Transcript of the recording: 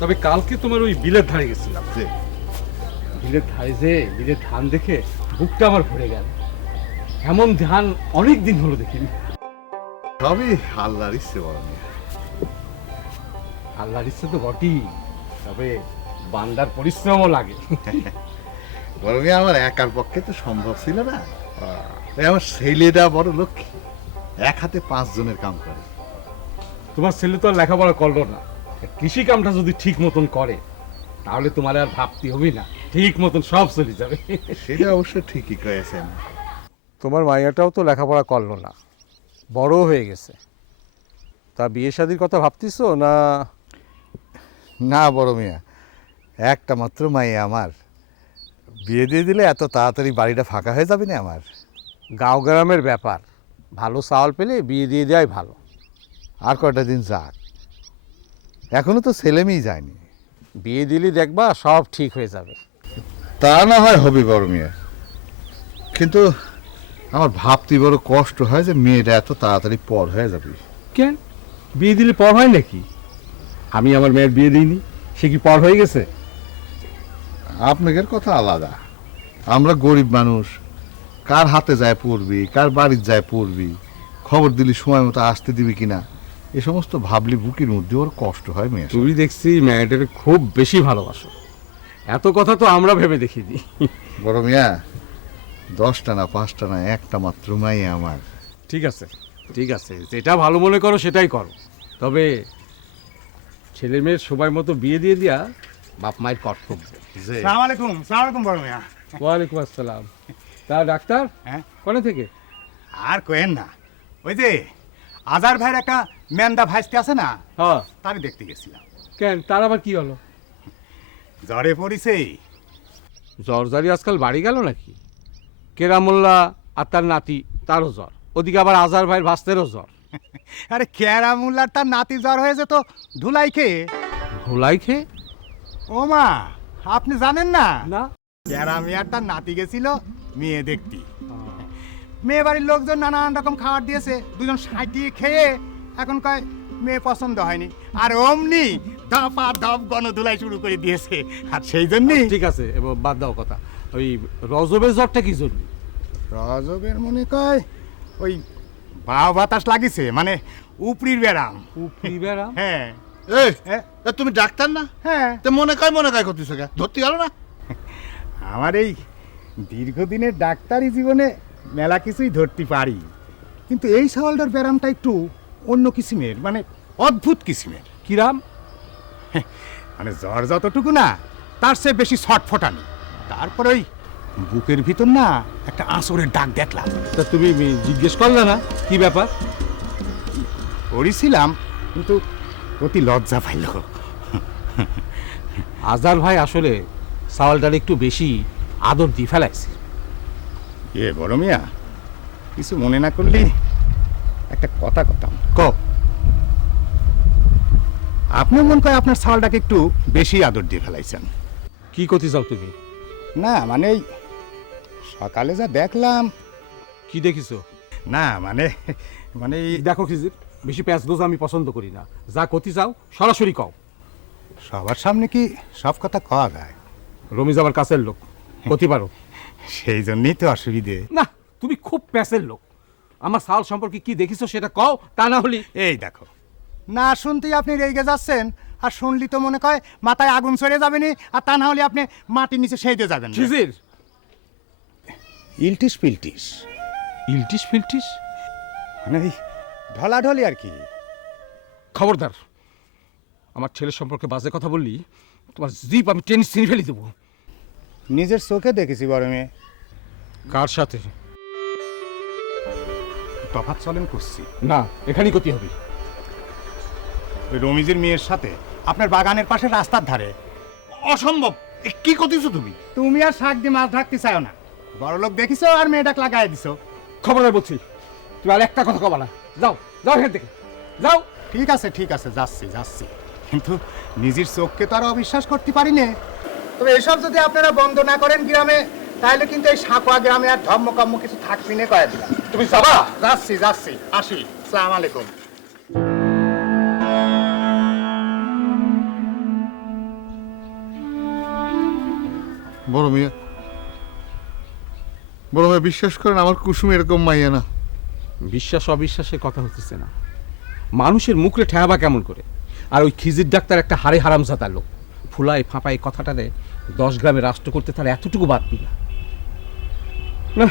তবে কালকে তোমার ওই বিলের ধারে গেছিলাম। বিলের ধারে যে বিলের ধান দেখে বুকটা আমার ভরে গেল। এমন ধান অনেক দিন হলো দেখিনি। সবই আল্লাহর ইচ্ছে বড় মিয়া। আল্লাহর ইচ্ছে তো বটেই, তবে বান্দার পরিশ্রমও লাগে। বড় মিয়া আমার একার পক্ষে তো সম্ভব ছিল না। তাই আমার ছেলেটা বড় লক্ষ্মী, এক হাতে 5 জনের কাম করে। তোমার ছেলে তো আর লেখাপড়া করলো না, কৃষি কামটা যদি ঠিক মতন করে তাহলে তোমার আর ভাবতে হবে না, ঠিক মতন সব চলে যাবে। সেটা অবশ্য ঠিকই কয়েছেন। তোমার মাইয়াটাও তো লেখাপড়া করলো না, বড় হয়ে গেছে। তা বিয়ে শাদির কথা ভাবতেছো না? না বড় মিয়া, একটা মাত্র মাইয়া আমার, বিয়ে দিয়ে দিলে এত তাড়াতাড়ি বাড়িটা ফাঁকা হয়ে যাবে না আমার। গাঁও গ্রামের ব্যাপার, ভালো চাল পেলে বিয়ে দিয়ে দেওয়াই ভালো। আর কয়টা দিন যাক, এখনো তো ছেলে মেয়ে যায়নি। বিয়ে দিলে দেখবা সব ঠিক হয়ে যাবে। তা না হয় হবে বড় মিয়া, কিন্তু আমার ভাবতে বড় কষ্ট হয় যে মেয়েটা এত তাড়াতাড়ি পর হয়ে যাবে। কেন, বিয়ে দিলে পর হয় নাকি? আমি আমার মেয়ের বিয়ে দিইনি, সে কি পর হয়ে গেছে? আপনাদের কথা আলাদা, আমরা গরিব মানুষ, কার হাতে যায় পড়বি, কার বাড়ির যায় পড়বি, খবর দিলি সময় মতো আসতে দিবি কিনা, এ সমস্ত ভাবলি বুকের মধ্যে ওর কষ্ট হয়। মেয়ে তুমি দেখছি মেয়েটাকে খুব বেশি ভালোবাসো, এত কথা তো আমরা ভেবে দেখিনি। বড় মিয়া, 10টা না 5টা না, একটা মাত্র মাই আমার। ঠিক আছে ঠিক আছে, যেটা ভালো মনে করো সেটাই করো, তবে ছেলে মেয়ের সময় মতো বিয়ে দিয়ে দিয়া বাপ মায়ের কর্তব্য। সালাম আলাইকুম। সালাম আলাইকুম বড় মিয়া। ওয়ালাইকুম আসসালাম। তা ডাক্তার হ্যাঁ, কোনে থেকে? আর কোয়েন না, ওই যে আজার ভাইয়ের একটা মেন্দা ভাইস্তে আছে না, হ্যাঁ, তাকে দেখতে গেছিলাম। কেন, তার আবার কি হলো? জ্বরে পড়িছে। জ্বরজারি আজকাল বাড়ি গেল নাকি? কেরামোল্লা আর তার নাতি, তারও জ্বর, ওদিকে আবার আজার ভাইয়ের ভাস্তেরও জ্বর। আরে ক্যারামুল্লার তার নাতি জ্বর হয়েছে তো ধুলাই খেয়ে। ধুলাই খেয়ে? ও মা, আপনি জানেন না? না। ক্যারামিয়ার তার নাতি গেছিল মেয়ে দেখতে। মেয়ে বাড়ির লোকজন নানান রকম খাবার দিয়েছে, দুজন সাঁটিয়ে খেয়ে এখন কয় মেয়ে পছন্দ হয়নি, আর অমনি ধপা ধপ গণধুলাই শুরু করে দিয়েছে। আর সেই জন্যই ঠিক আছে, এবার বাদ দাও কথা। ওই রজবের জ্বরটা কি জন্য? রজবের মনে কয় ওই বাও বাতাস লাগিছে, মানে উপরির ব্যারাম। উপরি বেড়াম? হ্যাঁ এই, হ্যাঁ, তুমি ডাক্তার না? হ্যাঁ। তো মনে কয় করতেছ কে? ধরতে গেল না? আমার এই দীর্ঘদিনের ডাক্তারি জীবনে মেলা কিছুই ধরতে পারি, কিন্তু এই সওয়ালটার ব্যারামটা একটু অন্য কিসিমের, মানে অদ্ভুত কিসিমের। কিরাম? মানে জ্বর যতটুকু না, তার চেয়ে বেশি ছটফটানি। তারপরে ওই বুকের ভিতর না একটা আঁচড়ের দাগ দেখলাম। তা তুমি জিজ্ঞেস করলে না কি ব্যাপার? করেছিলাম, কিন্তু অতি লজ্জা পাইল। আজার ভাই আসলে সাওয়ালটার একটু বেশি আদর দিয়ে ফেলাইছে। এ বড় মিয়া, কিছু মনে না করলি একটা কথা কথাম ক। আপনি মন করে আপনার ছাওয়ালটাকে একটু বেশি আদর দিয়ে ফেলাইছেন। কি করতে চাও তুমি? না মানে এই সকালে যা দেখলাম। কি দেখিছো? না মানে মানে এই দেখো খিজির, বেশি প্যাঁচ দোজ আমি পছন্দ করি না। যা করতে চাও সরাসরি কও। সবার সামনে কি সব কথা কওয়া যায়? রমিজ আমার কাছের লোক, করতে পারো। সেই জন্যই তো অসুবিধে। না, তুমি খুব প্যাঁচের লোক। আমার সাওয়াল সম্পর্কে কি দেখিছো সেটা কও, তা না হলে। এই দেখো, না শুনতেই আপনি রেগে যাচ্ছেন, আর শুনলি তো মনে কয় মাথায় আগুন চড়ে যাবেনি, আর তা না হলে আপনি মাটির নিচে সেইতে যাবেন। খিজির, ইলটিস পিলটিস ইলটিস ফিলটিস মানে এই ঢলাঢলি আর কি। খবরদার, আমার ছেলের সম্পর্কে বাজে কথা বললি তোমার জিপ আমি টেনিস ছিঁড়ে ফেলে দেবো। নিজের চোখে দেখেছি বড় মেয়ে। কার সাথে? তফাৎ চলেন করছি না, এখানেই করতে হবে। ওই রমিজের মেয়ের সাথে, আপনার বাগানের পাশে রাস্তার ধারে। অসম্ভব! কি করতেছো তুমি? তুমি আর শাক দিয়ে মাছ ঢাকতে চাও না, বড় লোক দেখিছো আর মেয়েটাক লাগাই দিছো। খবরদার বলছি, তুমি আর একটা কথা কবা না। যাও যাও এখান থেকে, যাও। ঠিক আছে ঠিক আছে, যাচ্ছি যাচ্ছি, কিন্তু নিজের চোখকে তো আর অবিশ্বাস করতে পারি না। তবে এসব যদি আপনারা বন্ধ না করেন গ্রামে, তাহলে কিন্তু এই সাঁকোয়া গ্রামে আর ধর্মকর্ম কিছু থাকবি না কয়ে দিলাম। তুমি যাবা? যাচ্ছি যাচ্ছি, আসি। আসসালামু আলাইকুম। বড় মিয়া বিশ্বাস করেন আমার কুসুম এরকম মাইয়া না। বিশ্বাস অবিশ্বাসের কথা হতেছে না, মানুষের মুখে ঠেহাবা কেমন করে? আর ওই খিজির ডাক্তার একটা হারে হারামজাদা লোক, ফুলাই ফাঁপাই কথাটারে 10 গ্রামে রাষ্ট্র করতে তার এতটুকু বাদ দিলা না।